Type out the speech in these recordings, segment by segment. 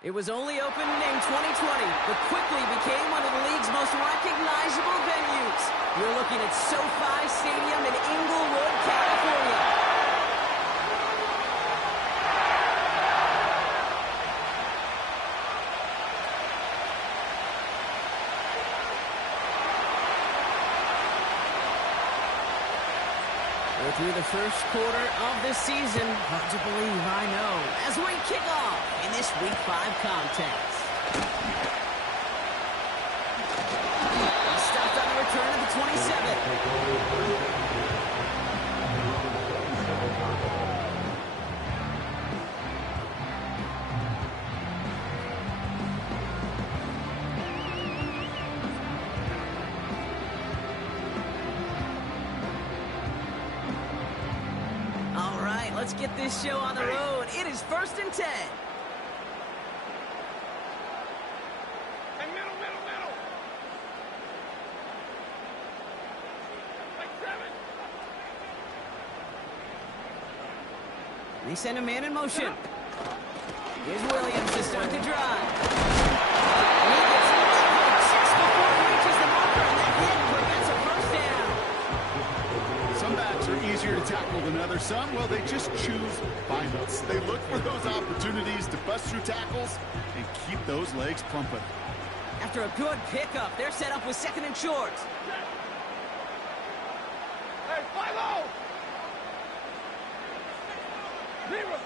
It was only opened in 2020, but quickly became one of the league's most recognizable venues. You're looking at SoFi Stadium in Inglewood, California. We're through the first quarter of this season. Hard to believe, I know. As we kick off in this Week 5 contest. He stopped on the return of the 27. Let's get this show on the road. It is 1st and 10. Hey, middle. Like 7. They send a man in motion. Here's Williams to start the drive. And he gets just before he reaches the marker, and that hit prevents a first down. Some backs are easier to tackle than others. Some, well, they just choose violence. They look for those opportunities to bust through tackles and keep those legs pumping. After a good pickup, they're set up with 2nd and short. Hey, fly low! Zero!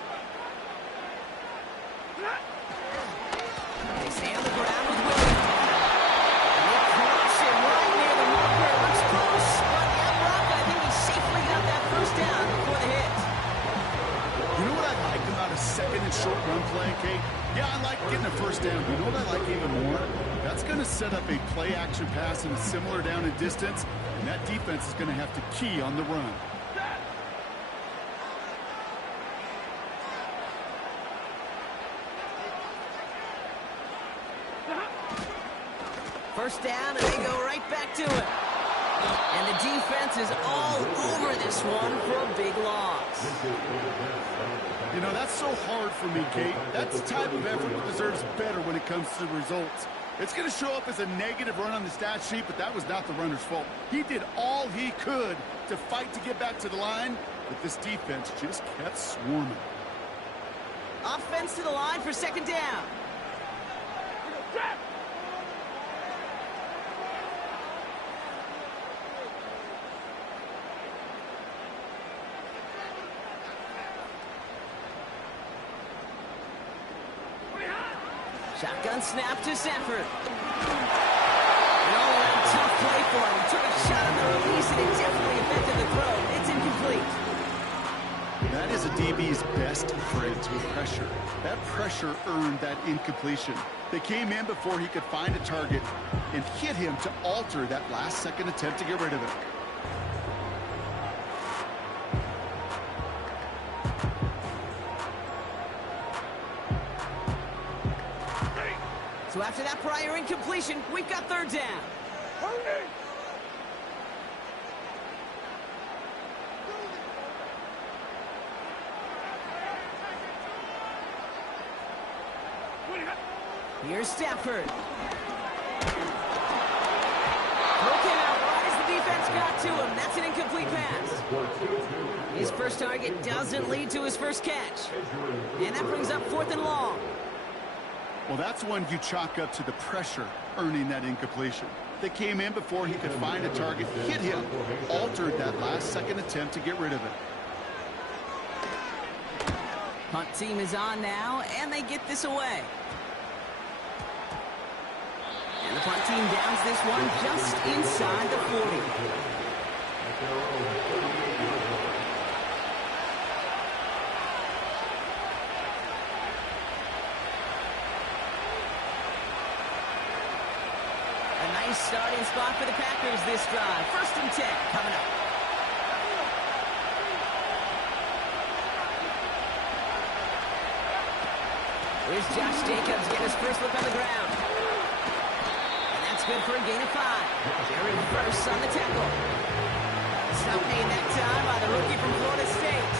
They stay on the ground with Williams. And they crush him right near the marker. Looks close, but Brock, I think he safely got that first down before the hit. You know what I like about a 2nd and short run play, Kate? Yeah, I like getting a first down. You know what I like even more? That's going to set up a play-action pass in a similar down and distance, and that defense is going to have to key on the run. First down, and they go right back to it. And the defense is all over this one for a big loss. You know, that's so hard for me, Kate. That's the type of effort that deserves better when it comes to the results. It's going to show up as a negative run on the stat sheet, but that was not the runner's fault. He did all he could to fight to get back to the line, but this defense just kept swarming. Offense to the line for 2nd down. Shotgun snap to Sanford. An all-around tough play for him. He took a shot on the release, and it definitely affected the throw. It's incomplete. That is a DB's best friend, pressure. That pressure earned that incompletion. They came in before he could find a target and hit him to alter that last-second attempt to get rid of it. So after that prior incompletion, we've got 3rd down. Here's Stafford. Broken out wide as the defense got to him. That's an incomplete pass. His first target doesn't lead to his first catch. And that brings up 4th and long. Well, that's one you chalk up to the pressure earning that incompletion. They came in before he could find a target, hit him, altered that last-second attempt to get rid of it. Punt team is on now, and they get this away. And the punt team downs this one just inside the 40. Starting spot for the Packers this drive. 1st and 10 coming up. Here's Josh Jacobs getting his first look on the ground. And that's good for a gain of 5. Jared Verse on the tackle. Stop made that time by the rookie from Florida State.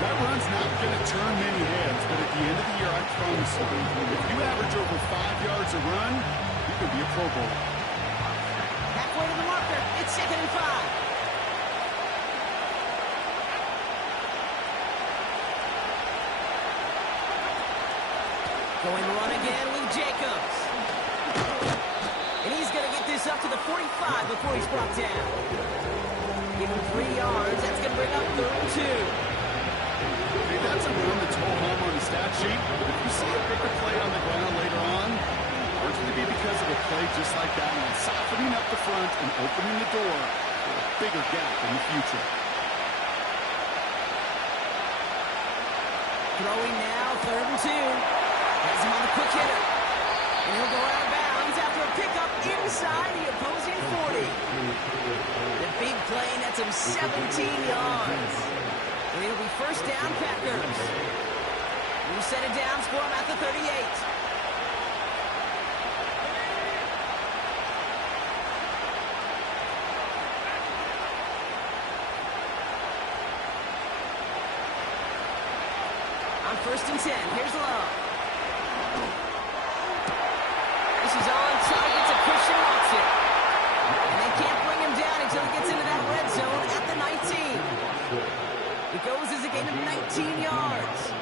That run's not going to turn many heads, but at the end of the year, I promise you, if you average over 5 yards a run, you could be a Pro Bowler. Halfway to the marker. It's 2nd and 5. Going to run again with Jacobs. And he's going to get this up to the 45 before he's brought down. Give him 3 yards. That's going to bring up 3rd and 2. Hey, that's a run that's whole home on the stat sheet. If you see a bigger play on the ground later on, it's going to be because of a play just like that one, softening up the front and opening the door for a bigger gap in the future. Throwing now, 3rd and 2. Has him on the quick hitter. And he'll go out of bounds after a pickup inside the opposing 40. The big play nets him 17 yards. And it'll be 1st down, Packers. New set of downs for him at the 38. On 1st and 10, here's Love. This is on target to Christian Watson. And they can't bring him down until he gets into that red zone at the 19. It goes as a gain of 19 yards.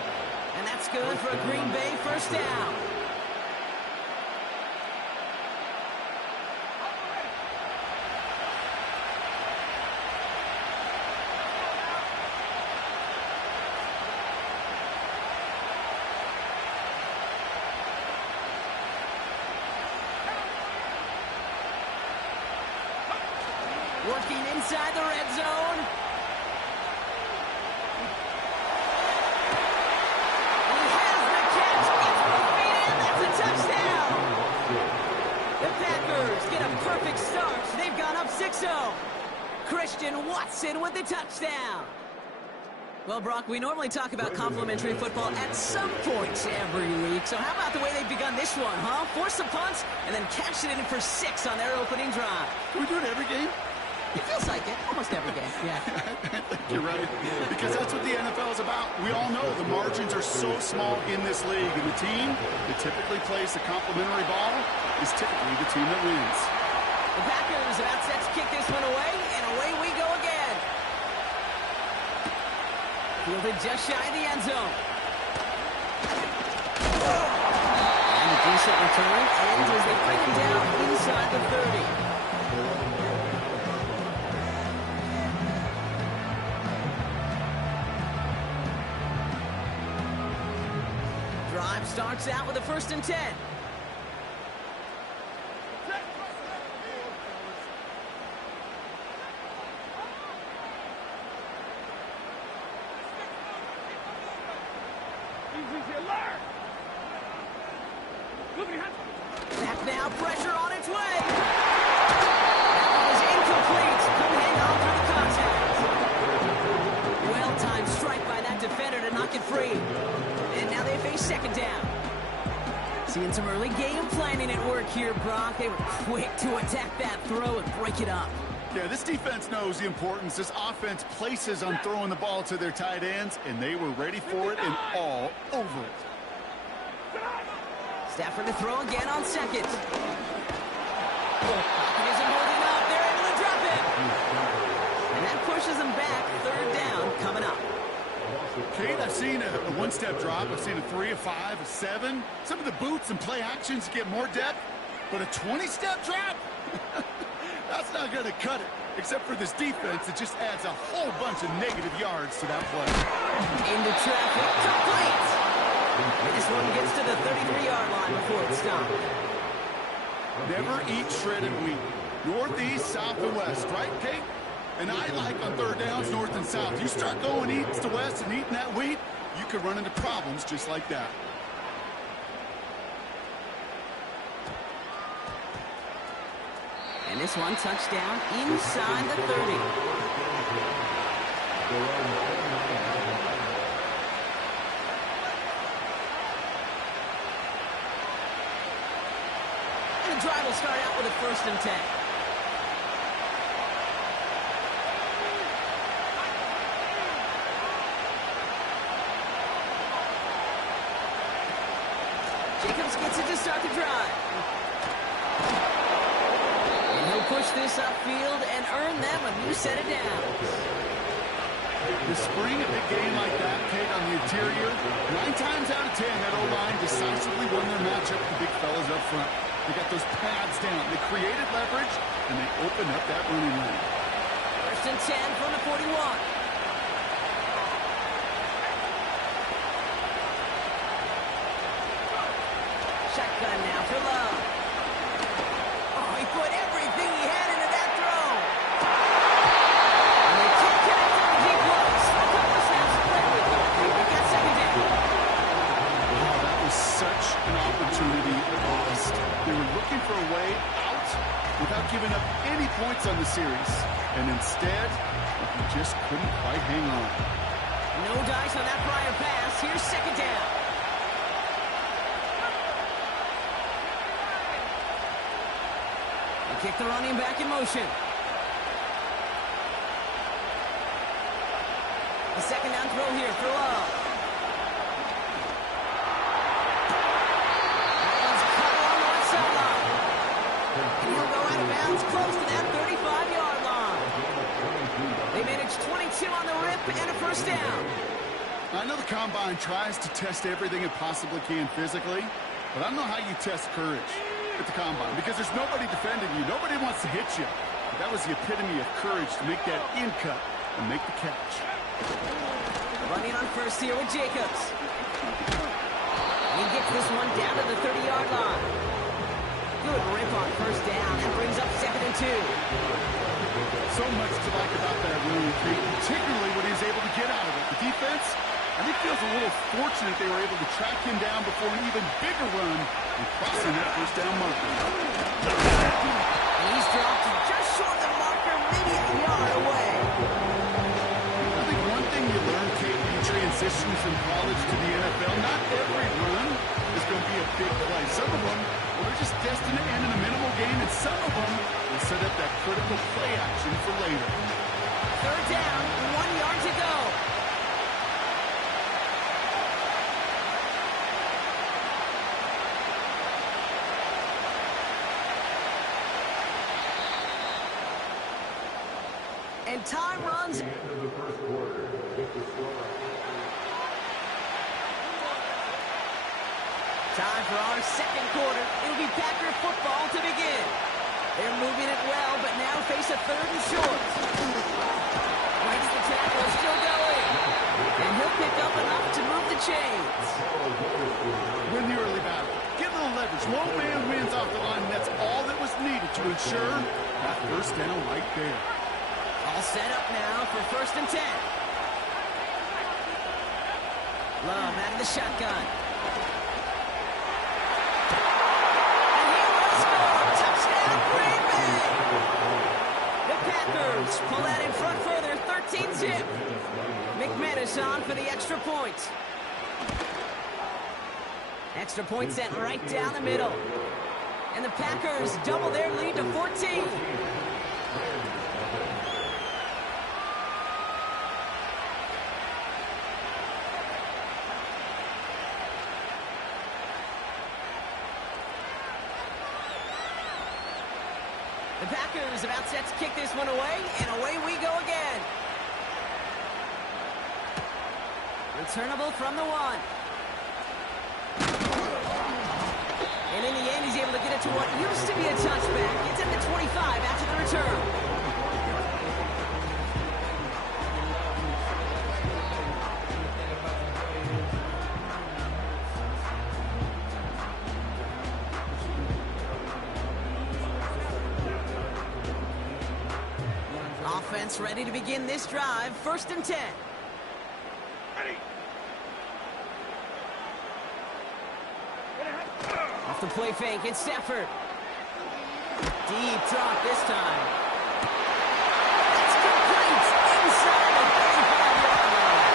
And that's good for a Green Bay 1st down. Working inside the red zone. He has the catch. It's defeated. That's a touchdown. The Packers get a perfect start. They've gone up 6-0. Christian Watson with the touchdown. Well, Brock, we normally talk about complimentary football at some points every week. So how about the way they've begun this one, huh? Force a punt and then catch it in for 6 on their opening drive. Can we do it every game? It feels like it. Almost every game, yeah. I think you're right. Because that's what the NFL is about. We all know the margins are so small in this league. And the team that typically plays the complimentary ball is typically the team that wins. The Packers about set to kick this one away, and away we go again. Fielded just shy of the end zone. And a decent return ends as they bring him down inside the 30. Drive starts out with a 1st and 10. Back now, pressure on its way. That was incomplete. Couldn't hang on through the contact. Well-timed strike by that defender to knock it free. And now they face 2nd down. Seeing some early game planning at work here, Brock. They were quick to attack that throw and break it up. Yeah, this defense knows the importance this offense places on throwing the ball to their tight ends, and they were ready for it and all over it. Stafford to throw again on 2nd. Pocket isn't holding up. They're able to drop it. And that pushes them back. 3rd down coming up. Kate, I've seen a one-step drop. I've seen a 3, a 5, a 7. Some of the boots and play actions get more depth, but a 20-step drop? That's not going to cut it, except for this defense that just adds a whole bunch of negative yards to that play. Into traffic, complete. And this one gets to the 33-yard line before it's stopped. Never eat shredded wheat. Northeast, south, and west, right, Kate? And I like on 3rd downs, north and south. You start going east to west and eating that wheat, you could run into problems just like that. And this one touchdown inside the 30. And the drive will start out with a 1st and 10. Jacobs gets it to start the drive. And he'll push this upfield and earn them a new set of downs. The spring a big game like that, Kate, on the interior, 9 times out of 10, that O-line decisively won their matchup with the big fellas up front. They got those pads down. They created leverage, and they opened up that running lane. First and 10 from the 41. Shotgun now for Love. Oh, he put everything he had into that throw. And they can't connect on the deep look. Still a couple of snaps to play with. They've got second down. Oh, that was such an opportunity lost. They were looking for a way out without giving up any points on the series. And instead, he just couldn't quite hang on. No dice on that prior pass. Here's second down. They kick the running back in motion. The second down throw here for Love. That one's cut along the left sideline. And he'll go out of bounds close to that 35-yard line. They managed 22 on the rip and a first down. I know the Combine tries to test everything it possibly can physically, but I don't know how you test courage at the Combine because there's nobody defending you. Nobody wants to hit you. But that was the epitome of courage to make that in cut and make the catch. Running on first here with Jacobs. He gets this one down to the 30-yard line. Good rip on first down. That brings up second and 2. So much to like about that run, particularly when he's able to get out of it. The defense, I think, feels a little fortunate they were able to track him down before an even bigger run and crossing that first down marker. And he's dropped just short of the marker, maybe a yard away. I think one thing you learn, Kate, when you transition from college to the NFL, not every run is going to be a big play. Some of them, well, they're just destined to end in a minimal gain, and some of them will set up that critical play action for later. Third down, 1 yard to go. And time runs. Time for our second quarter. It'll be Packer football to begin. They're moving it well, but now face a third and short. Breaks the tackle, still going. And he'll pick up enough to move the chains. Win the early battle. Get a little leverage. One man wins off the line, and that's all that was needed to ensure that first down right there. All set up now for first and 10. Love out of the shotgun. And he will score. Touchdown, Green Bay. The Packers pull that in front further, 13-zip. McManus on for the extra point. Extra point sent right down the middle. And the Packers double their lead to 14. The Packers about set to kick this one away, and away we go again. Returnable from the 1. And in the end, he's able to get it to what used to be a touchback. It's at the 25 after the return. Offense ready to begin this drive. First and 10. Off the play fake, it's Stafford. Deep drop this time. That's complete inside the 35-yard line.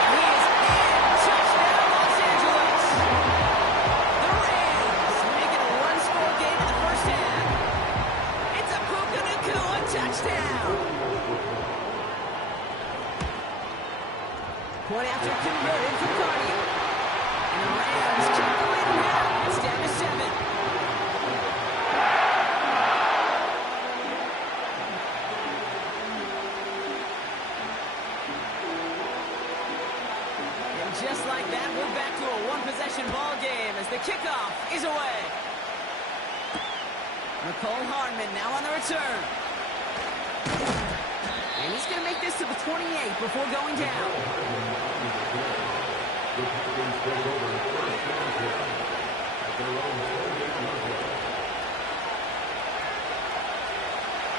And he is in. Touchdown, Los Angeles. The Rams make it a one-score game in the first half. It's a Puka Nacua touchdown. Point after converted for Cardio. And the Rams keep the lead just like that, we're back to a one-possession ball game as the kickoff is away. Nicole Hardman now on the return. And he's going to make this to the 28 before going down.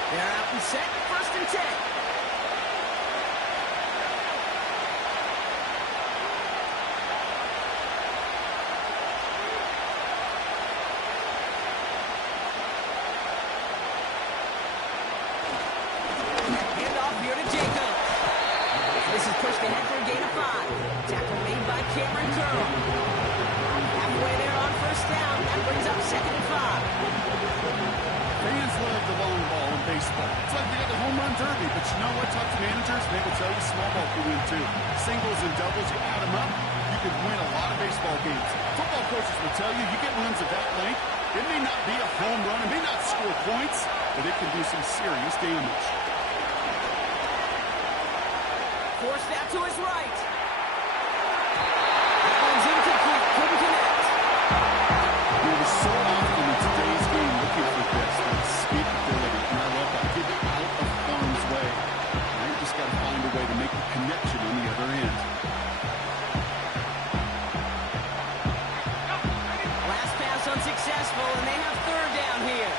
They're out and set, 1st and 10. Halfway there on 1st down. That brings up 2nd and 5. Fans love the long ball in baseball. It's like they got the home run derby, but you know what? Talk to managers, they will tell you small ball can win too. Singles and doubles, you add them up, you can win a lot of baseball games. Football coaches will tell you, you get runs of that length, it may not be a home run, it may not score points, but it can do some serious damage. Forced out to his right. That one's incomplete. Couldn't connect. We're so often in today's game looking for this, that escape ability, and I love that. Get it out of harm's way. Now you just got to find a way to make the connection on the other end. Last pass unsuccessful, and they have 3rd down here.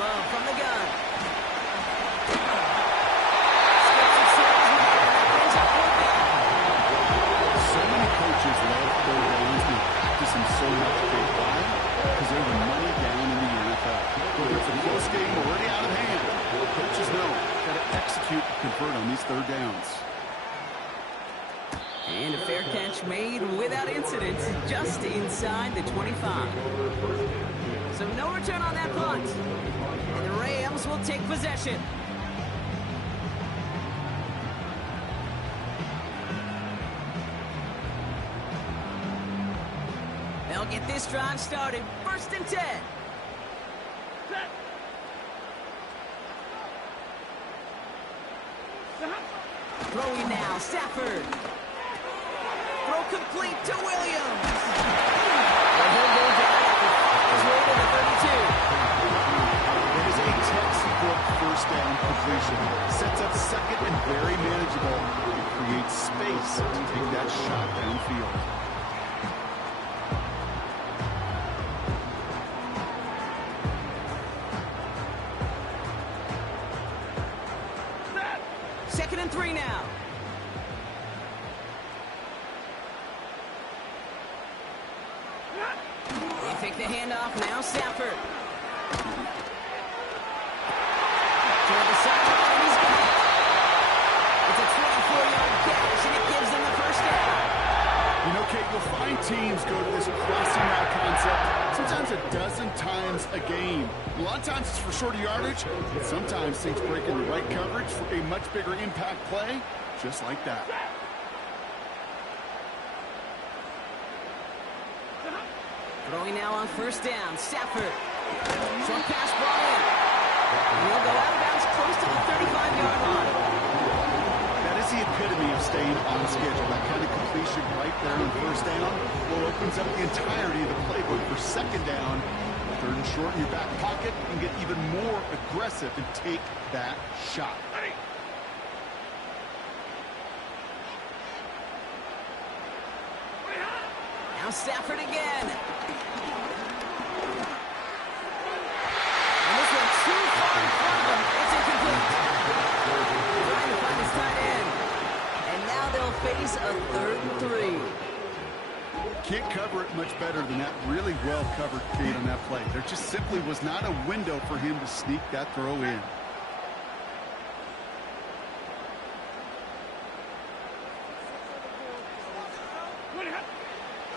Love from the gun. Coaches love 3rd downs and practice them so much. Why? Because they're the money down in the NFL. Whether it's a close game already out of hand, coaches know how to execute and convert on these 3rd downs. And a fair catch made without incident, just inside the 25. So no return on that punt. And the Rams will take possession. They'll get this drive started. 1st and 10. Throwing now, Stafford. Throw complete to Williams. And he'll go down his way to the 32. It is a textbook 1st down completion. Sets up 2nd and very manageable. It creates space to take that shot downfield. Second and 3 now. They take the handoff now. Stafford. Toward the sideline. He's got it. It's a 24-yard catch, and it gives them the 1st down. You know, Kate, you'll find teams go to this crossing route concept sometimes a dozen times a game. A lot of times it's for shorter yardage, but sometimes things break in the right coverage for a much bigger impact play, just like that. Throwing now on 1st down. Stafford. Short pass brought in. He'll go out of bounds close to the 35-yard line. That is the epitome of staying on schedule. That kind of completion right there on 1st down will opens up the entirety of the playbook for 2nd down. 3rd and short in your back pocket. You can get even more aggressive and take that shot. Now Stafford again. And this one too far in front of him. It's incomplete. Trying to find his tight end. And now they'll face a 3rd and 3. Can't cover it much better than that. Really well covered, Kate, on that play. There just simply was not a window for him to sneak that throw in.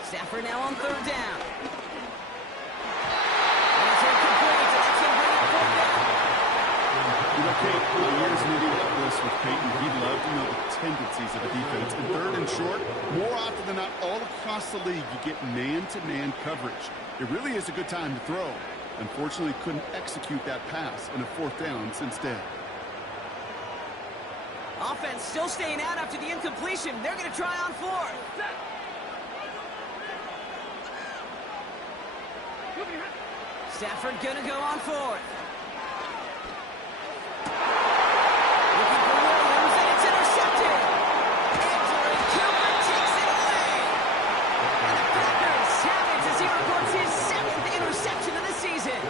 Stafford now on 3rd down. And it's incomplete. That's going to bring up 4th down. You know, Kate, for years in Indianapolis with Peyton, he loved to know the tendencies of the defense. In 3rd and short, more often than not, all across the league, you get man-to-man coverage. It really is a good time to throw. Unfortunately, couldn't execute that pass in a 4th down instead. Offense still staying out after the incompletion. They're going to try on fourth. Stafford going to go on fourth. Looking for Williams, and it's intercepted. Andrew Cooper takes it away. And the Packers have it as he records his 7th interception of the season.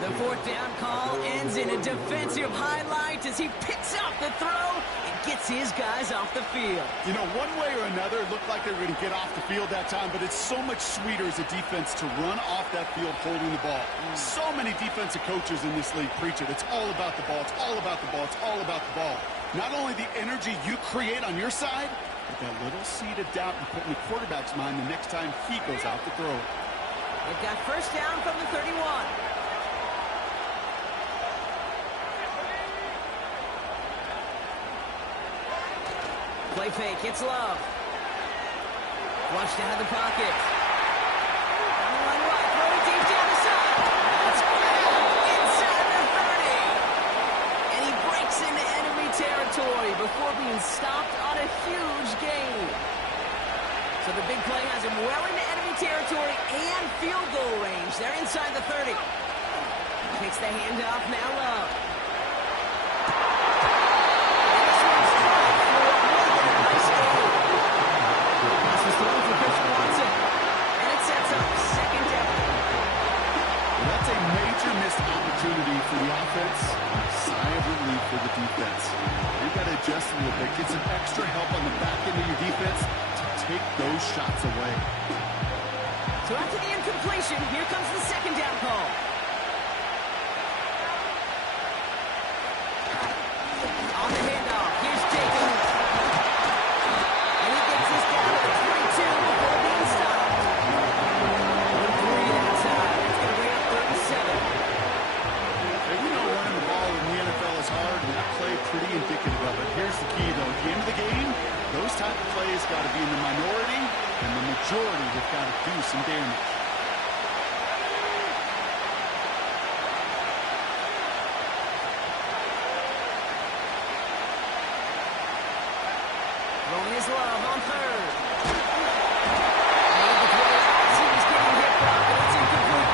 The fourth down call ends in a defensive highlight as he picks up the throw and gets his guys off the field. You know, one way or another, it looked like they were going to get off the field that time, but it's so much sweeter as a defense to run off that field holding the ball. So many defensive coaches in this league preach it. It's all about the ball. It's all about the ball. It's all about the ball. Not only the energy you create on your side, but that little seed of doubt you put in the quarterback's mind the next time he goes out to throw it. They've got first down from the 31. Play fake, it's Love. Flushed out of the pocket. Down the line right, throw it deep down the side. That's grabbed inside the 30. And he breaks into enemy territory before being stopped on a huge gain. So the big play has him well into enemy territory and field goal range. They're inside the 30. Takes the handoff, now Love. Opportunity for the offense, sigh of relief for the defense. You've got to adjust a little bit, get some extra help on the back end of your defense to take those shots away. So after the incompletion, here comes the second down call. On the handoff, here's Jacob. And he gets this down to the 22 before being stopped. 1-3 outside. It's going to bring up 37. Is hard, and that play pretty indicative of it. Here's the key, though. At the end of the game, those type of plays got to be in the minority, and the majority have got to do some damage. Throwing his Love on third. Made the throw as he was getting hit by, but it's incomplete.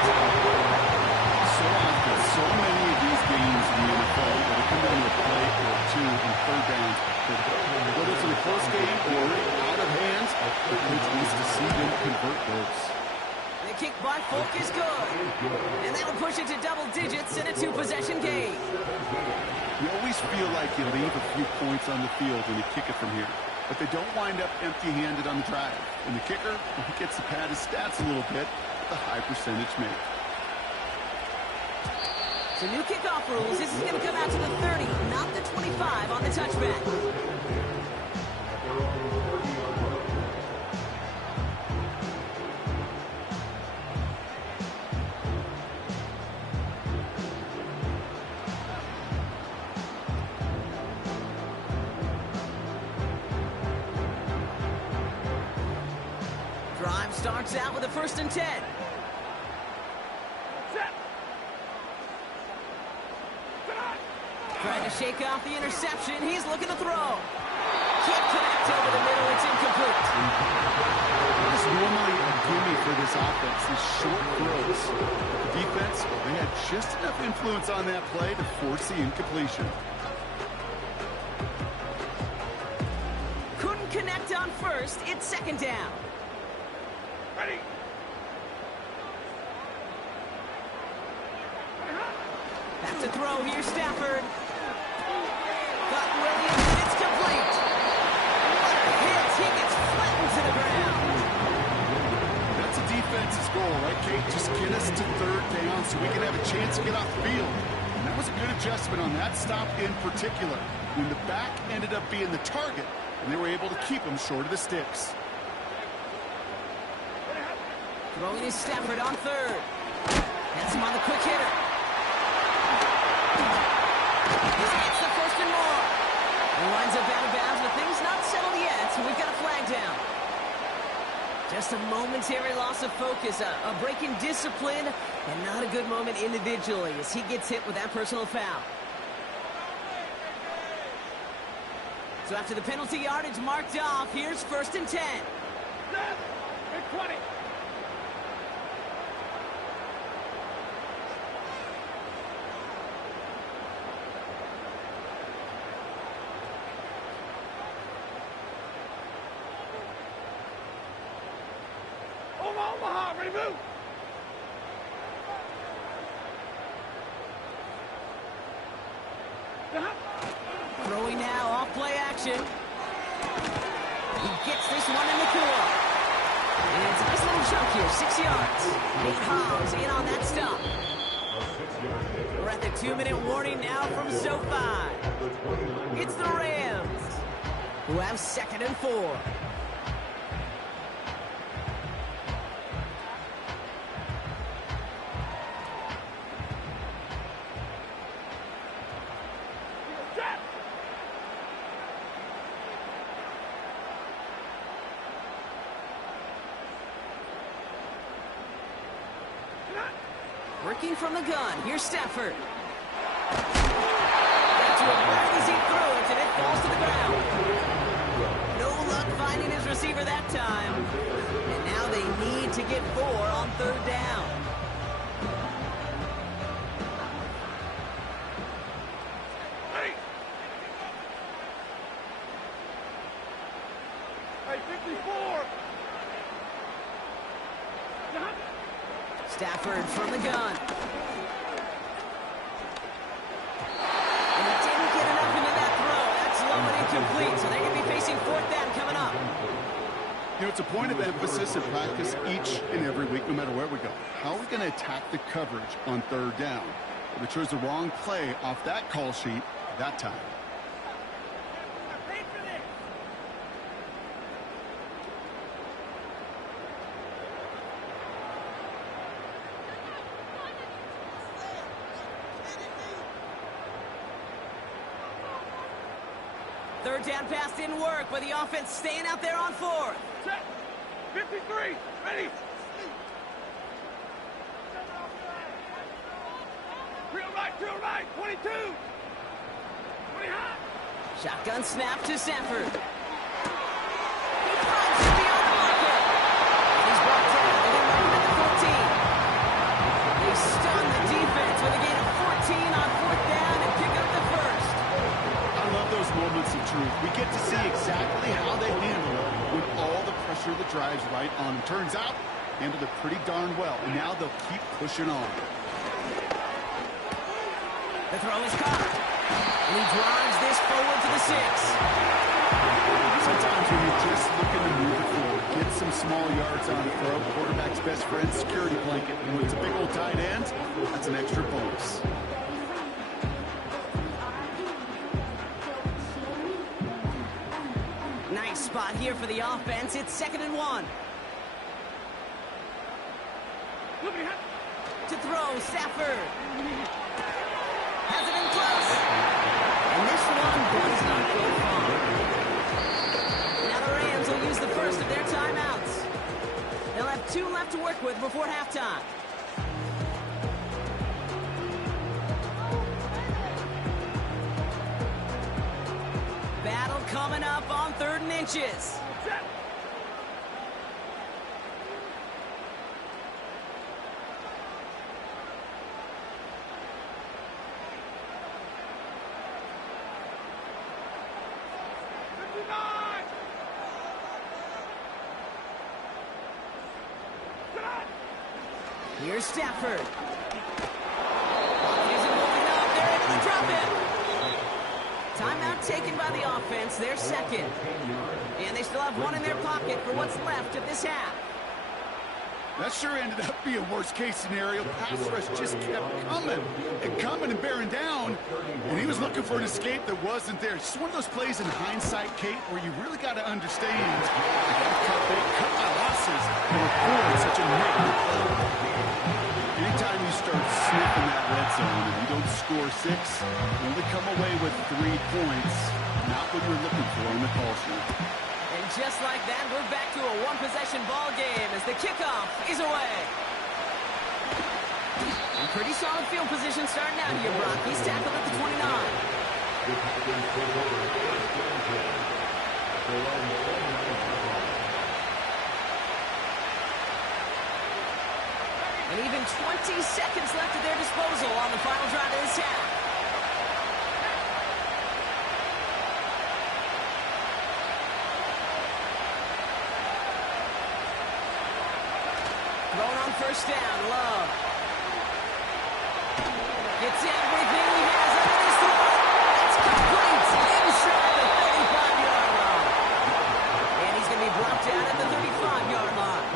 So often, so many of these games in the NFL that have come down to a play or two in third downs. Whether it's in a close game or out of hands, the coach wants to see them convert those. The kick by Folk is good. And that'll push it to double digits in a 2-possession game. You always feel like you leave a few points on the field when you kick it from here. But they don't wind up empty-handed on the drive. And the kicker, he gets to pad his stats a little bit with a high percentage make. So new kickoff rules. This is going to come out to the 30, not the 25 on the touchback. Drive starts out with a 1st and 10. Trying to shake off the interception. He's looking to throw. Can't connect over the middle. It's incomplete. It's normally a gimme for this offense, these short throws. The defense, they had just enough influence on that play to force the incompletion. Couldn't connect on first. It's 2nd down. Ready. Back to throw. Here's Stafford. Got Williams, and it's complete. What a hit. He gets flattened to the ground. That's a defense's goal, right, Kate? Just get us to 3rd down so we can have a chance to get off the field. And that was a good adjustment on that stop in particular, when the back ended up being the target, and they were able to keep him short of the sticks. Throwing is Stafford on 3rd. That's him on the quick hitter. It's the 1st and more. He winds up out of bounds, but things not settled yet, so we've got a flag down. Just a momentary loss of focus, a break in discipline, and not a good moment individually as he gets hit with that personal foul. So after the penalty yardage marked off, here's 1st and 10. Left. And 20. Omaha, ready to move. Throwing now, off play action. He gets this one in the core. And it's a nice little chunk here, 6 yards. Nate Hobbs in on that stop. We're at the 2-minute warning now from SoFi. It's the Rams, who have 2nd and 4. Working from the gun, here's Stafford. Got to him right as he threw it, and it falls to the ground. No luck finding his receiver that time. And now they need to get 4 on 3rd down. Hey, 54. Stafford from the gun. And he didn't get enough into that throw. That's low and incomplete, so they're going to be facing 4th down coming up. You know, it's a point of emphasis in practice each and every week, no matter where we go. How are we going to attack the coverage on 3rd down? We chose the wrong play off that call sheet that time. Third down pass didn't work, but the offense staying out there on 4th. Set. 53. Ready. Drill right. 22. 20 high. Shotgun snap to Stafford. He punches beyond the marker. And he's brought down. They get him at the 14. They stun the defense with a gain of 14 on 4th down and pick up the first. I love those moments of truth. We get to see exactly how they handle it when all the pressure of the drive's right on them. Turns out, handled it pretty darn well, and now they'll keep pushing on. The throw is caught. And he drives this forward to the 6. Sometimes when you're just looking to move it forward, get some small yards on a throw, quarterback's best friend, security blanket. And when it's a big old tight end, that's an extra bonus. Nice spot here for the offense. It's 2nd and 1. To throw, Stafford. Has it in close. And this one does not go far. Now the Rams will use the first of their timeouts. They'll have 2 left to work with before halftime. Battle coming up on 3rd and inches. Here's Stafford. Isn't holding up. They're able to drop it. Timeout taken by the offense. They're 2nd. And they still have 1 in their pocket for what's left of this half. That sure ended up being a worst-case scenario. Pass rush just kept coming and bearing down. And he was looking for an escape that wasn't there. It's just one of those plays in hindsight, Kate, where you really got to understand. Cut my losses and record such a negative play. Anytime you start sniffing that red zone and you don't score 6, you only come away with 3 points. Not what you're looking for in the call sheet. And just like that, we're back to a 1-possession ball game as the kickoff is away. And pretty solid field position starting out here, Brock. He's tackled at the 29. And even 20 seconds left at their disposal on the final drive of this half. Throwing on first down, Love. Gets everything he has under his throw. It's complete inside the 35-yard line. And he's going to be brought down at the 35-yard line.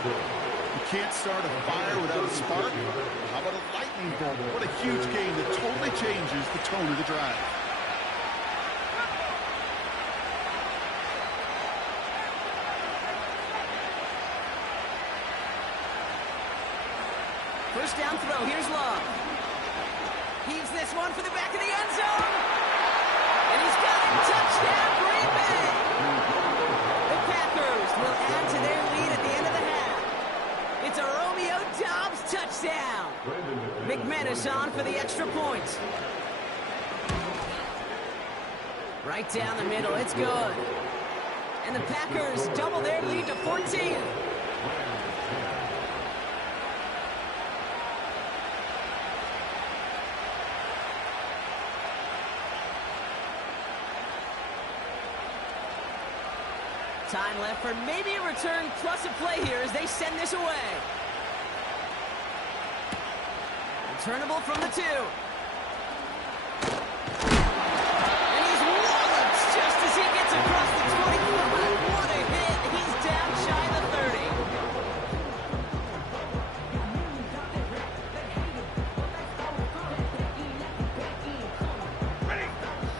You can't start a fire without a spark. How about a lightning bolt? What a huge game that totally changes the tone of the drive. First down throw, here's Love. Heaves this one for the back of the end zone. And he's got it. Touchdown, Green Bay. The Packers will add to their lead at the end of the half. It's a Romeo Doubs touchdown. McManus on for the extra point. Right down the middle, it's good. And the Packers double their lead to 14. Time left for maybe a return plus a play here as they send this away. Returnable from the 2. And he's walloped just as he gets across the 20. What a hit. He's down shy of the 30.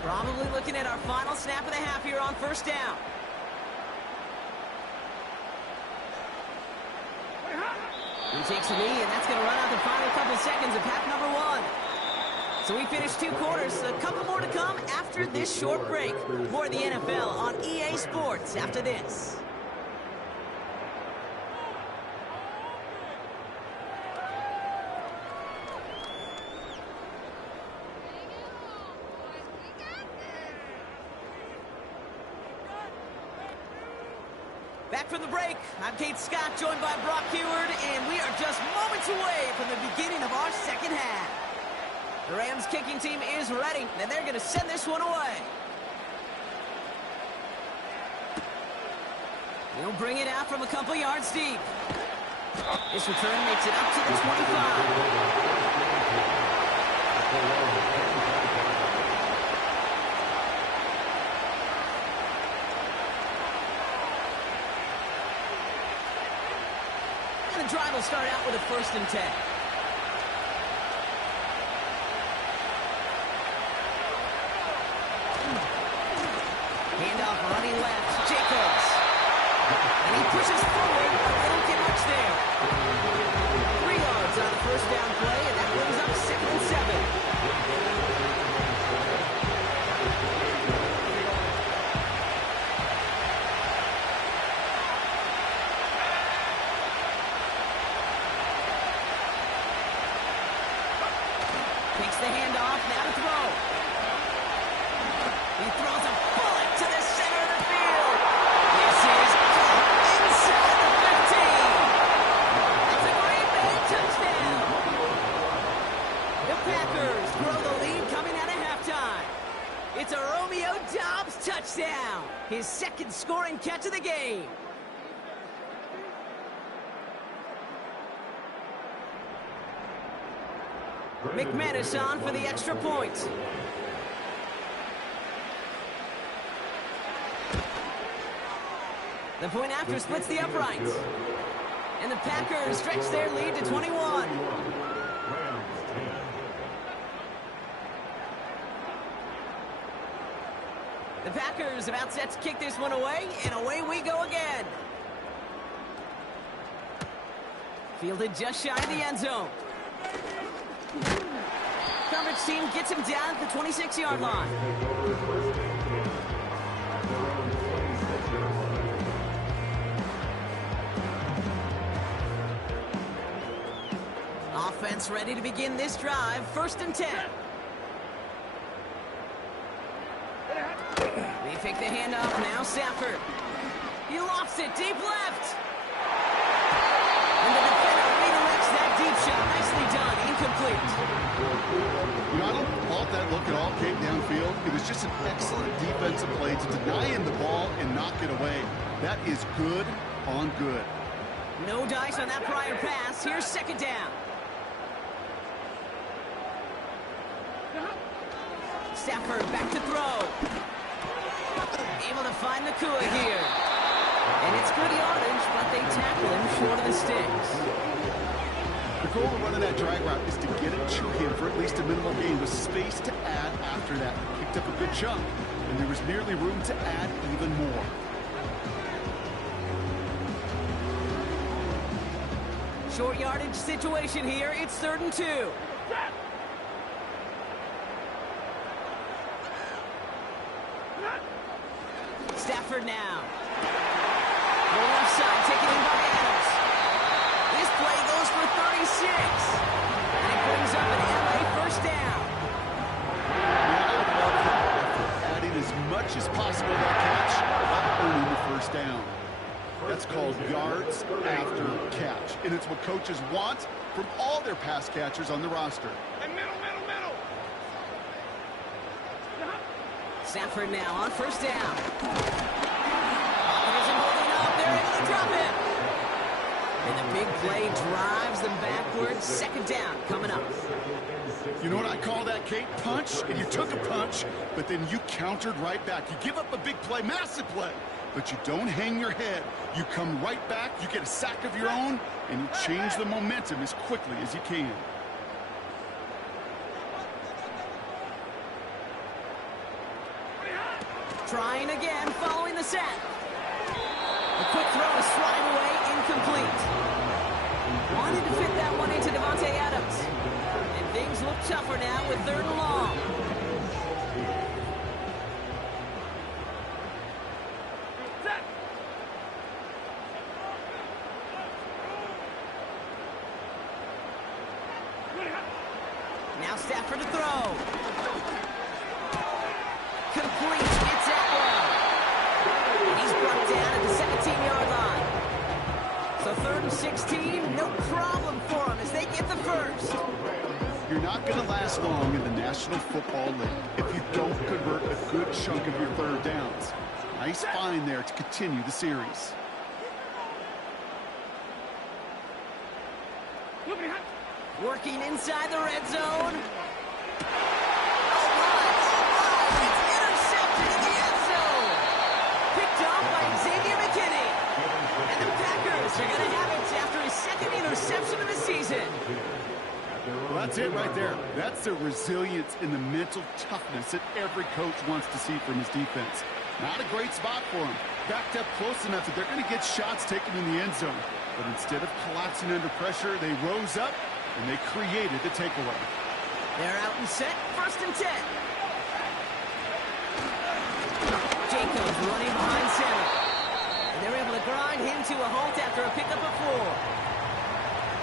Probably looking at our final snap of the half here on first down. He takes a knee, and that's going to run out the final couple seconds of half number 1. So we finished 2 quarters. A couple more to come after this short break. More of the NFL on EA Sports after this. Back from the break, I'm Kate Scott, joined by Brock Heward, and we are just moments away from the beginning of our second half. The Rams kicking team is ready, and they're going to send this one away. He'll bring it out from a couple yards deep. This return makes it up to the 25. The drive will start out with a 1st and 10. Handoff running left, Jacobs. And he pushes forward, but they don't get much there. 3 yards on the first down play, and that brings up 2nd and 7. Takes the handoff, now to throw. He throws a bullet to the center of the field. This is inside the 15. That's a Green Bay touchdown. The Packers grow the lead coming out of halftime. It's a Romeo Doubs touchdown. His 2nd scoring catch of the game. McManus on for the extra point. The point after splits the uprights. And the Packers stretch their lead to 21. The Packers about set to kick this one away, and away we go again. Fielded just shy of the end zone. Coverage team gets him down at the 26-yard line. Offense ready to begin this drive. 1st and 10. Take the handoff now, Stafford. He lofts it deep left. And the defender redirects that deep shot. Nicely done. Incomplete. You know, I don't fault that look at all, Kate, downfield. It was just an excellent defensive play to deny him the ball and knock it away. That is good on good. No dice on that prior pass. Here's second down. Stafford back to throw. Able to find the Kua here. And it's good yardage, but they tackle him short of the sticks. The goal of running that drag route is to get it to him for at least a minimal gain with space to add after that. Picked up a good chunk, and there was nearly room to add even more. Short yardage situation here. It's 3rd and 2. Stafford now. The left side taken in by Adams. This play goes for 36. And it brings up an LA first down. Adding as much as possible to that catch while earning the first down. That's called yards after catch. And it's what coaches want from all their pass catchers on the roster. And middle. Stafford now on first down. Offense holding up. They're able to drop it. And the big play drives them backwards. Second down coming up. You know what I call that, Kate? Punch. And you took a punch, but then you countered right back. You give up a big play, massive play, but you don't hang your head. You come right back, you get a sack of your own, and you change the momentum as quickly as you can. Trying again, following the sack. A quick throw is swatted away, incomplete. Wanted to fit that one into Devontae Adams. And things look tougher now with 3rd and long. Set. Now Stafford to throw. Complete. It's Atwell. He's brought down at the 17-yard line. So 3rd and 16, no problem for them as they get the first. You're not going to last long in the National Football League if you don't convert a good chunk of your 3rd downs. Nice find there to continue the series. Working inside the red zone. They're going to have it after his 2nd interception of the season. Well, that's it right there. That's the resilience and the mental toughness that every coach wants to see from his defense. Not a great spot for him. Backed up close enough that they're going to get shots taken in the end zone. But instead of collapsing under pressure, they rose up and they created the takeaway. They're out and set. 1st and 10. Jacobs running behind center. They're able to grind him to a halt after a pickup of 4.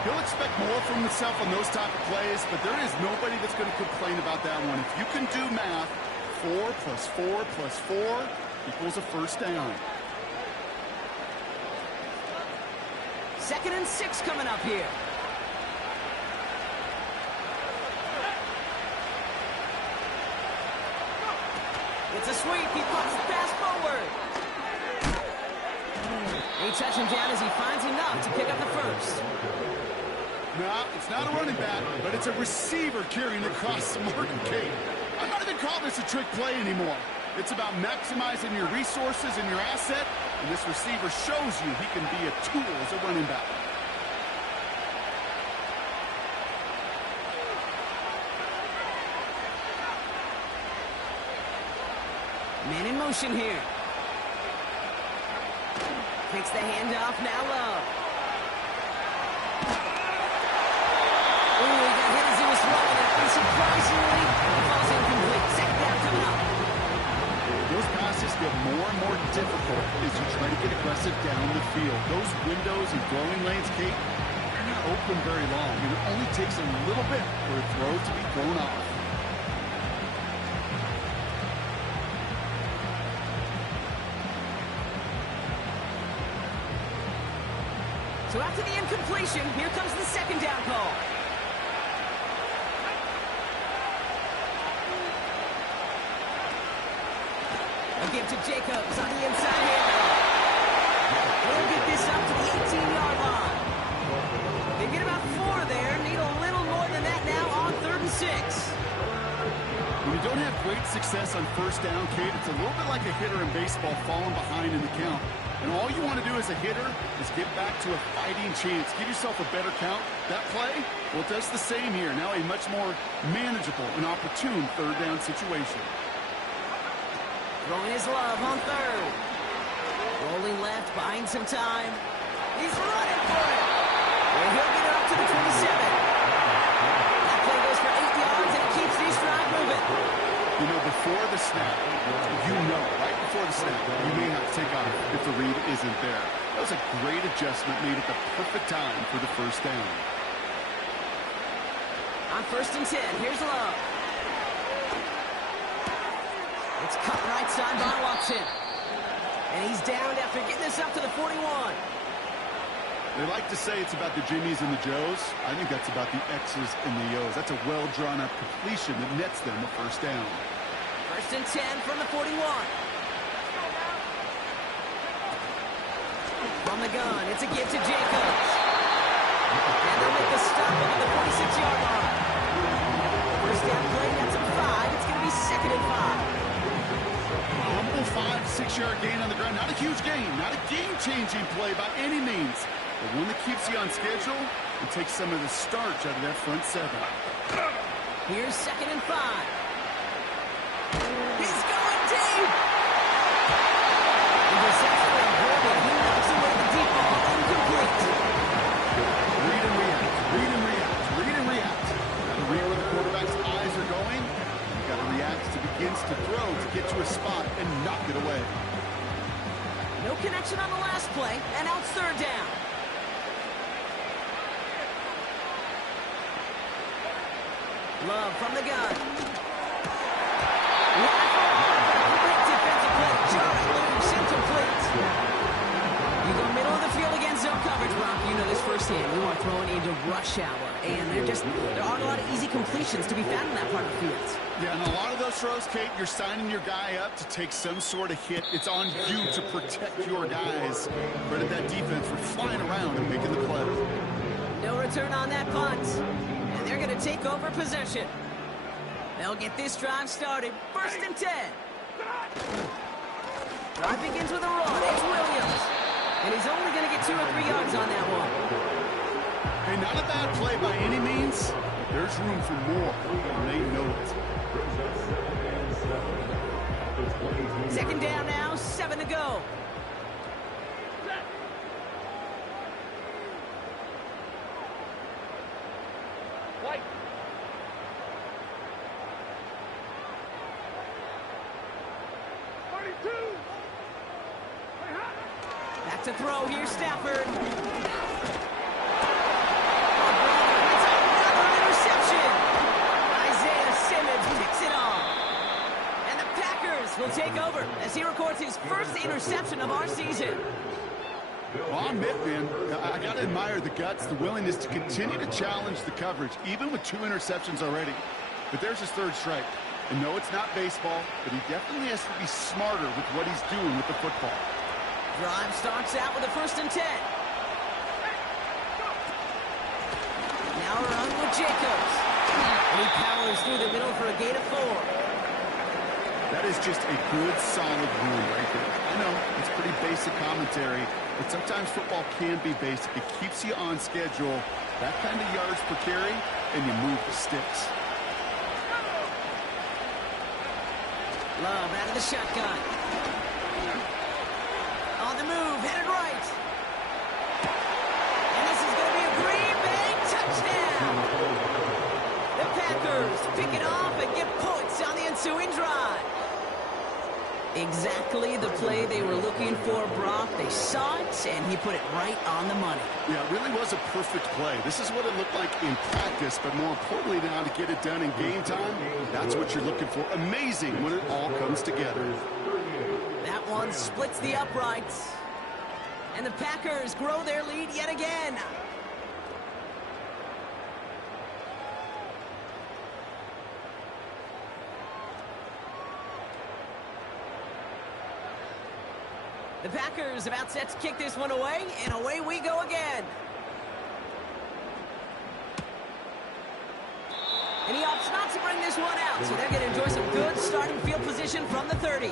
He'll expect more from himself on those type of plays, but there is nobody that's going to complain about that one. If you can do math, 4 plus 4 plus 4 equals a first down. 2nd and 6 coming up here. It's a sweep. He pops the pass forward. They touch him down as he finds enough to pick up the first. No, it's not a running back, but it's a receiver carrying across the market, Kate. I'm not even calling this a trick play anymore. It's about maximizing your resources and your asset, and this receiver shows you he can be a tool as a running back. Man in motion here. Takes the handoff, now low. Ooh, he got hit as he was throwing it. And surprisingly, he falls incomplete. 2nd down coming up. Those passes get more and more difficult as you try to get aggressive down the field. Those windows and throwing lanes, Kate, they're not open very long. And it only takes a little bit for a throw to be thrown off. So after the incompletion, here comes the second down call. A give to Jacobs on the inside handoff. They'll get this up to the 18-yard line. They get about 4 there. Need a little more than that now on 3rd and 6. When you don't have great success on first down, Kate, it's a little bit like a hitter in baseball falling behind in the count. And all you want to do as a hitter is get back to a fighting chance. Give yourself a better count. That play, well, it does the same here. Now a much more manageable and opportune 3rd down situation. Throwing his love on 3rd. Rolling left, buying some time. He's running for it. And he'll get it up to the 27. That play goes for 8 yards, and it keeps this drive moving. You know, before the snap, right before the snap, you may have to take off if the read isn't there. That was a great adjustment made at the perfect time for the first down. On 1st and 10, here's Love. It's cut right side by Watson. And he's downed after getting this up to the 41. They like to say it's about the Jimmies and the Joes. I think that's about the X's and the O's. That's a well-drawn-up completion that nets them a first down. 1st and 10 from the 41. From the gun, it's a give to Jacobs. And they'll make the stop at the 46-yard line. First down play, that's a 5. It's going to be 2nd and 5. Humble 5-6-yard gain on the ground. Not a huge gain, not a game-changing play by any means, but one that keeps you on schedule and takes some of the starch out of that front 7. Here's 2nd and 5. He's going deep. Interception from Gordon. He knocks away the deep ball. Incomplete. Read and react. Read and react. Read and react. Got to read where the quarterback's eyes are going. You got to react as he begins to throw to get to a spot and knock it away. No connection on the last play, and out 3rd down. Love from the gun. Great defensive play. Jarring loose, incomplete. You go middle of the field against zone coverage, Brock. You know this firsthand. You are throwing into rush hour, and there aren't a lot of easy completions to be found in that part of the field. Yeah, and a lot of those throws, Kate, you're signing your guy up to take some sort of hit. It's on you to protect your guys. Credit that defense for flying around and making the play. No return on that punt. And they're going to take over possession. They'll get this drive started. 1st and 10. Drive begins with a run. It's Williams. And he's only going to get 2 or 3 yards on that one. Hey, not a bad play by any means. But there's room for more, and they know it. 2nd down now, 7 to go. White. Back to throw. Here's Stafford. Will take over as he records his first interception of our season. Well, I'll admit, man, I got to admire the guts, the willingness to continue to challenge the coverage, even with 2 interceptions already. But there's his 3rd strike. And no, it's not baseball, but he definitely has to be smarter with what he's doing with the football. Drive starts out with a 1st and 10. Now a run with Jacobs. And he powers through the middle for a gain of 4. That is just a good, solid run right there. I know, it's pretty basic commentary, but sometimes football can be basic. It keeps you on schedule, that kind of yards per carry, and you move the sticks. Love out of the shotgun. On the move, headed right. And this is going to be a Green Bay touchdown. The Packers pick it off and get points on the ensuing drive. Exactly the play they were looking for, Brock. They saw it, and he put it right on the money. Yeah, it really was a perfect play. This is what it looked like in practice, but more importantly now to get it done in game time, that's what you're looking for. Amazing when it all comes together. That one splits the uprights. And the Packers grow their lead yet again. The Packers about set to kick this one away, and away we go again. And he opts not to bring this one out, so they're going to enjoy some good starting field position from the 30.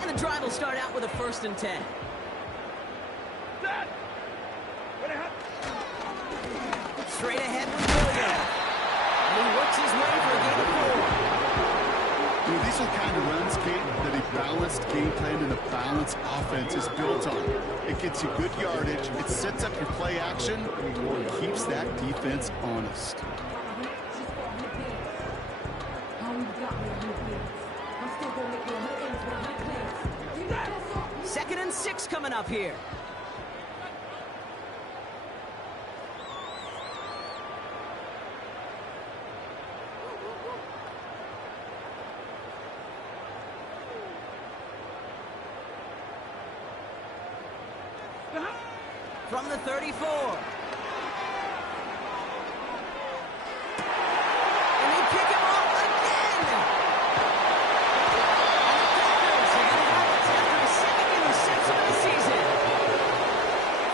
And the drive will start out with a 1st and 10. Straight ahead with Williams. And he works his way for a gain of 4. You know, these are the kind of runs, Kate, that a balanced game plan and a balanced offense is built on. It gets you good yardage, it sets up your play action, and keeps that defense honest. 2nd and 6 coming up here. From the 34. And they pick him off again. And the Packers are going to have it after a 2nd interception of the season.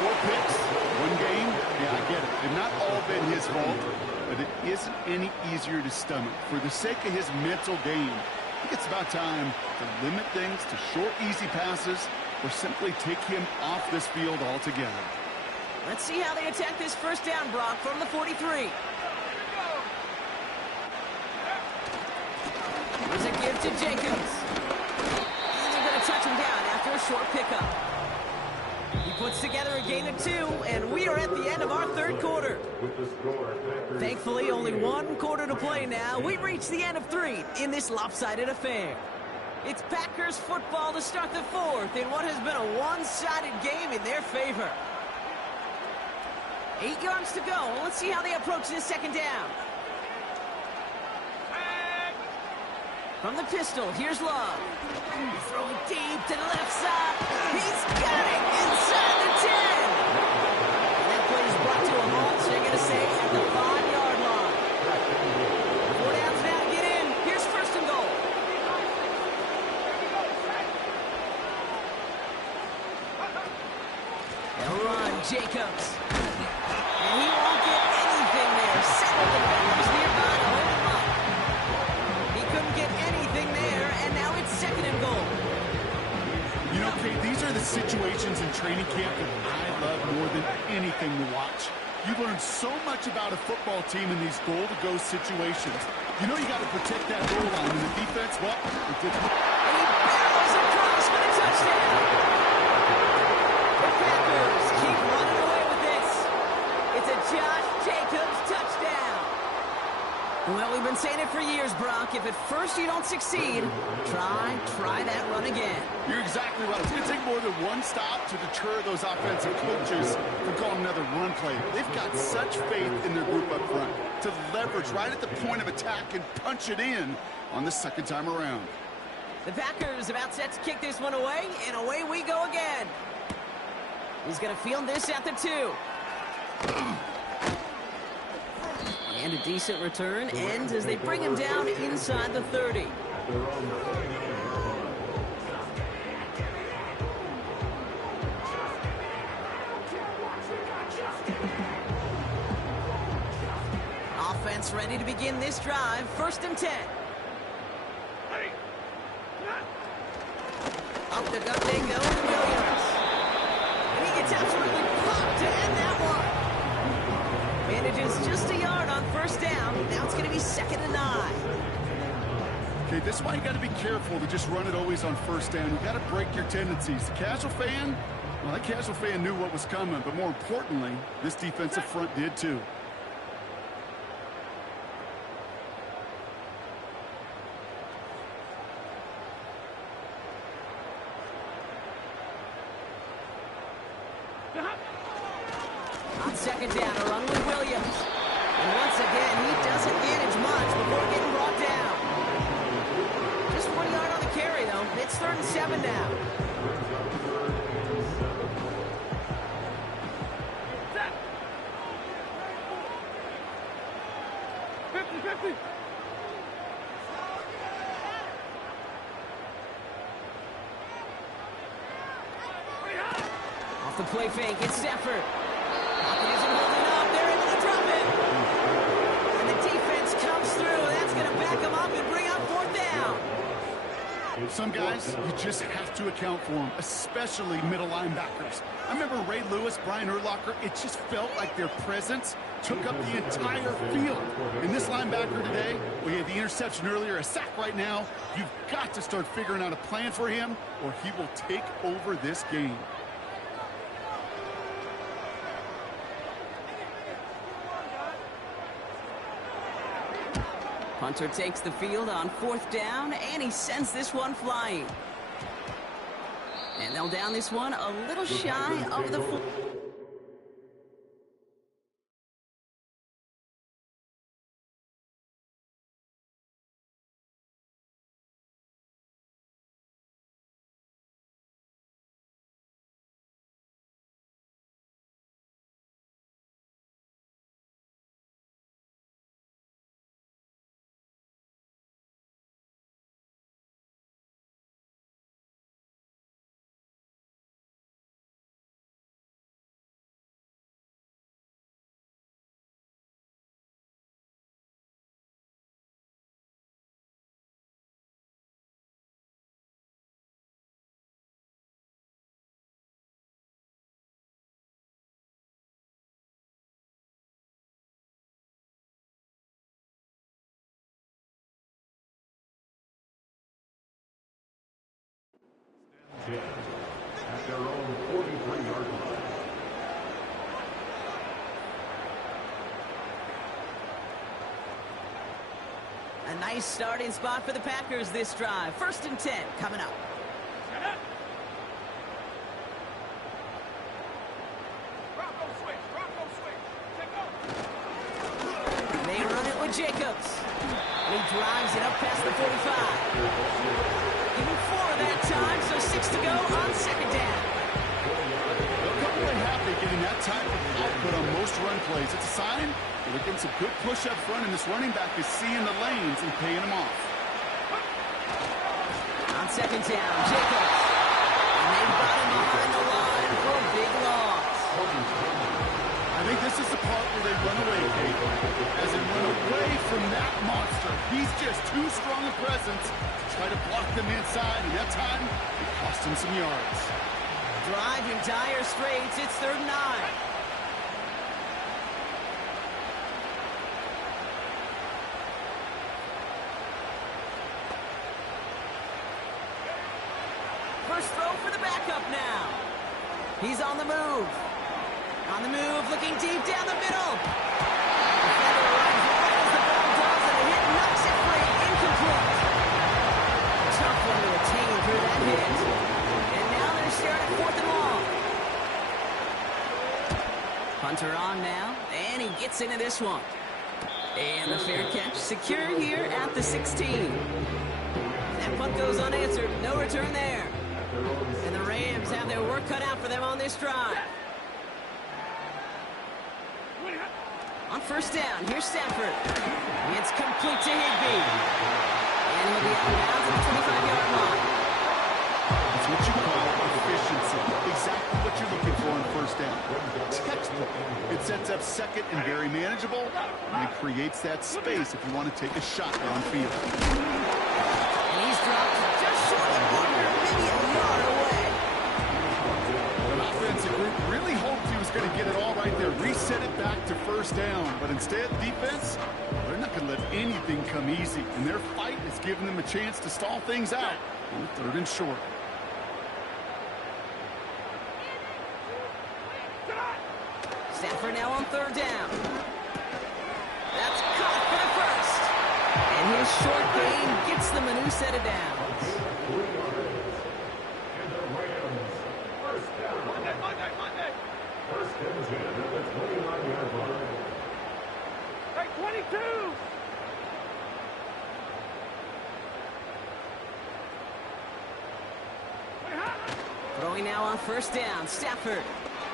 4 picks, 1 game. Yeah, I get it. They've not all been his fault, but it isn't any easier to stomach. For the sake of his mental game, I think it's about time to limit things to short, easy passes or simply take him off this field altogether. Let's see how they attack this 1st down, Brock, from the 43. Here's a give to Jacobs. And they're going to touch him down after a short pickup. He puts together a gain of 2, and we are at the end of our 3rd quarter. Thankfully, only 1 quarter to play now. We've reached the end of 3 in this lopsided affair. It's Packers football to start the 4th in what has been a one-sided game in their favor. 8 yards to go. Let's see how they approach this 2nd down. From the pistol, here's Love. Throw it deep to the left side. He's got it inside the 10. And that play is brought to a halt, so they're going to say at the 5-yard line. 4 downs now to get in. Here's 1st and goal. They'll run, Jacobs. And he won't get anything there. 7 defenders nearby to hold him up. He couldn't get anything there, and now it's 2nd and goal. You know, Kate, these are the situations in training camp that I love more than anything to watch. You learn so much about a football team in these goal-to-go situations. You know you got to protect that goal line, and the defense, well, it didn't. And he barrels across for the touchdown. The Packers keep running away with this. It's a Josh Jacobs touchdown. Well, we've been saying it for years, Brock. If at first you don't succeed, try that run again. You're exactly right. It's going to take more than 1 stop to deter those offensive coaches from calling another run play. They've got such faith in their group up front to leverage right at the point of attack and punch it in on the 2nd time around. The Packers about set to kick this one away, and away we go again. He's going to field this at the 2. And a decent return ends as they bring him down inside the 30. Offense ready to begin this drive. 1st and 10. Up the gut they go to Williams. And he gets absolutely popped to end that one. Manages just a yard on 1st down. Now it's going to be 2nd and 9. Okay, this is why you got to be careful to just run it always on 1st down. You got to break your tendencies. The casual fan, well, that casual fan knew what was coming, but more importantly, this defensive front did too. On 2nd down, a run with Williams. And once again, he doesn't manage much before getting brought down. It's 3rd and 7 now. Set. 50-50. Off the play fake, it's Stafford. Pocket isn't holding up. They're able to drop it. And the defense comes through. That's going to back them up and bring up 4th down. Some guys, you just have to account for them, especially middle linebackers. I remember Ray Lewis, Brian Urlacher, it just felt like their presence took up the entire field. And this linebacker today, we had the interception earlier, a sack right now. You've got to start figuring out a plan for him, or he will take over this game. Hunter takes the field on 4th down, and he sends this one flying. And they'll down this one a little shy of the 4. At their own 43-yard line. A nice starting spot for the Packers this drive. 1st and 10 coming up. They run it with Jacobs. And he drives it up past the 45. Even 4 that time, so 6 to go on 2nd down. They'll come away happy getting that type of output on most run plays. It's a sign that they're getting some good push up front, and this running back is seeing the lanes and paying them off. On 2nd down, Jacobs. And they've got him behind the line for a big loss. I think this is the part where they run away, Kate. As they run away from that monster. He's just too strong a presence to try to block them inside, and that time, it cost him some yards. Driving dire straits, it's 3rd and 9. First throw for the backup now. He's on the move. On the move, looking deep down the middle. Defender runs right as the ball does, and a hit knocks it free. Incomplete. Tough one to attain through that hit. And now they're staring at 4th and long. Hunter on now, and he gets into this one. And the fair catch secure here at the 16. That punt goes unanswered. No return there. And the Rams have their work cut out for them on this drive. On 1st down, here's Stafford. It's complete to Higbee. And he'll be out of bounds at the 25-yard line. That's what you call efficiency. Exactly what you're looking for on 1st down. Textbook. It sets up 2nd and very manageable, and it creates that space if you want to take a shot downfield. And he's dropped just short of under, maybe a yard away. The offensive group really hoped he was going to get it all right there, reset it back to 1st down. But instead, defense, they're not going to let anything come easy. And their fight is giving them a chance to stall things out on 3rd and short. Stafford now on 3rd down. That's caught for the 1st. And his short gain gets them a new set of downs. And the Rams, 1st down. Monday. 1st and 10 at the 29-yard line. Hey, 22. Going now on first down. Stafford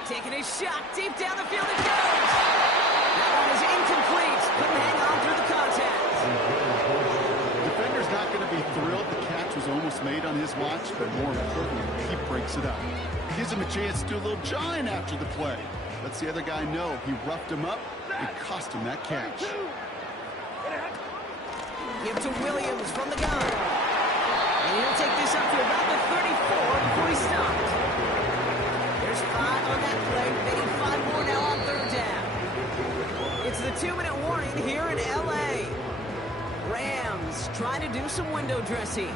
taking a shot deep down the field. It goes. That one is incomplete. Couldn't hang on through the contact. Defender's not going to be thrilled the catch was almost made on his watch, but more importantly, he breaks it up. He gives him a chance to do a little jawing after the play. Lets the other guy know he roughed him up. It cost him that catch. Give to Williams from the gun. And he'll take this up to about the 34 before he stopped. There's 5 on that play. They need 5 more now on third down. It's the 2-minute warning here in L.A. Rams trying to do some window dressing.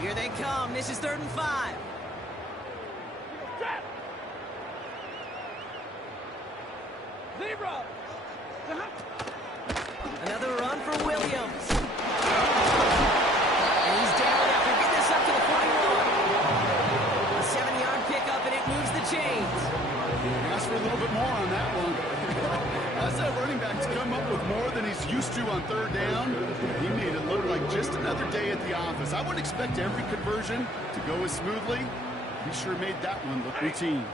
Here they come. This is 3rd and 5. Zebra. Another run for Williams. And he's down after getting this up to the 41. A 7-yard pickup, and it moves the chains. Ask for a little bit more on that one. As that running back's come up with more than he's used to on third down, he made it look like just another day at the office. I wouldn't expect every conversion to go as smoothly. He sure made that one look routine.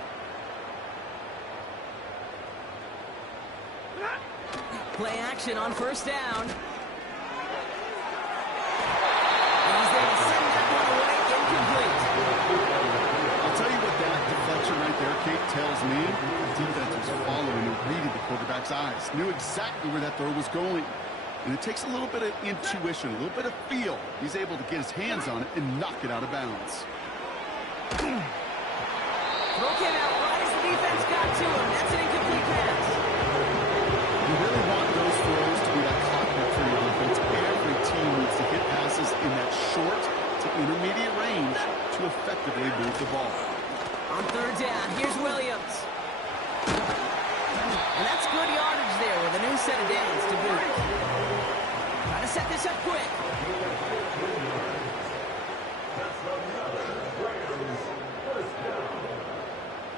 Play action on first down. And he's there to send that one away, incomplete. I'll tell you what that deflection right there, Kate, tells me. The defense was following and reading the quarterback's eyes. Knew exactly where that throw was going. And it takes a little bit of intuition, a little bit of feel. He's able to get his hands on it and knock it out of bounds. Throw came out right as the defense got to him. That's an incomplete pass. You really want those throws to be that clockwork for your offense. Every team needs to hit passes in that short to intermediate range to effectively move the ball. On third down, here's Williams. And that's good yardage there with a new set of downs to boot. Trying to set this up quick.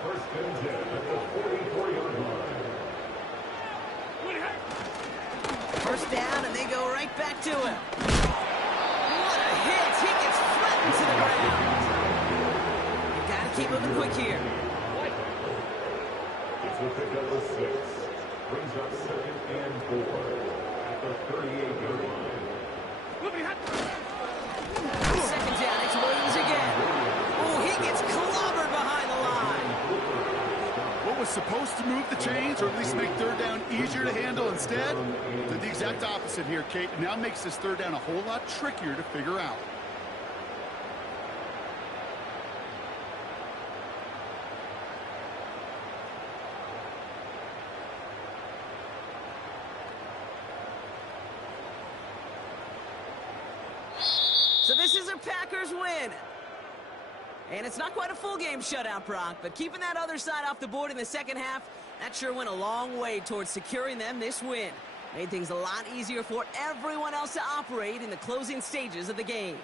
First and 10 at the 44-yard line. First down, and they go right back to him. What a hit! He gets flattened to the ground. You gotta keep moving quick here. It's the pickup of 6. Brings up 2nd and 4 at the 38-yard line. Second down, it's Williams again. Oh, he gets clobbered behind the line. What was supposed to move the chains, or at least make third down easier to handle instead, did the exact opposite here, Kate. It now makes this third down a whole lot trickier to figure out. So this is a Packers win. And it's not quite a full game shutout, Brock, but keeping that other side off the board in the second half, that sure went a long way towards securing them this win. Made things a lot easier for everyone else to operate in the closing stages of the game.